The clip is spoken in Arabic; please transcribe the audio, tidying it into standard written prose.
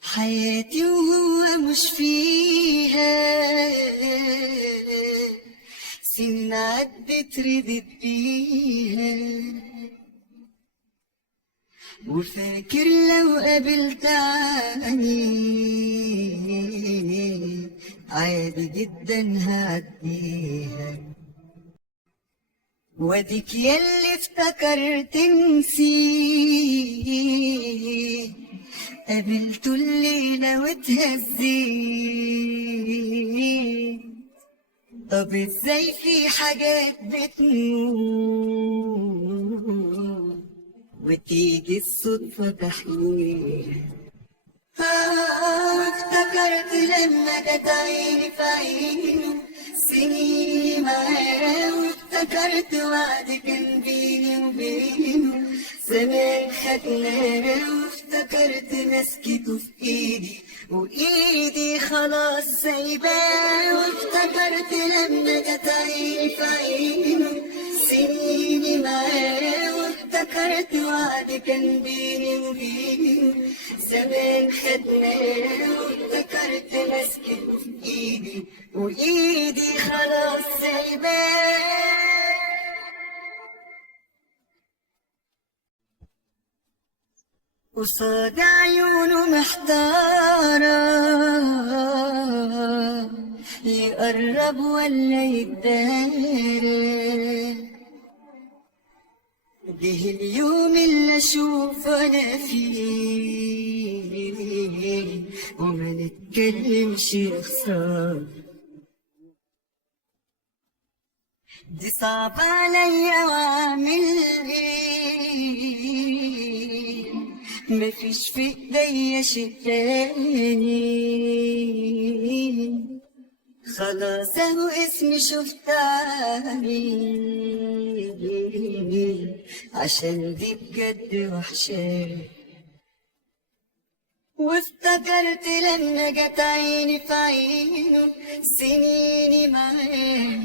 حياتي وهو مش فيها، سنين عدت ردت بيها. وفاكر لو قابلت عادي جدا هعديها. واديك ياللي افتكرت نسيت، قابلته الليلة واتهزيت. طب ازاي في حاجات بتموت وتيجي الصدفة تحويها؟ افتكرت لما جت عيني في عينه سنيني معاه، وافتكرت وعد كان بيني وبينه زمان خدناه، وافتكرت مسكته في ايدي وايدي خلاص سايباه. وافتكرت لما جت عيني في عينه سنيني معاه، وافتكرت وعد كان بيني وبينه زمان خدناه، وافتكرت مسكته في ايدي وايدي خلاص سايباه. قصاد عيونه محتارة، يقرب ولا يتدارى. جه اليوم اللي اشوف انا فيه وما نتكلمش يا خسارة. دي صعب عليا واعمل ايه، مفيش في ايديا شي تاني. خلاص اهو اسمي شفت عليه، عشان دي بجد وحشاني. وافتكرت لما جت عيني في عينه سنيني معاه،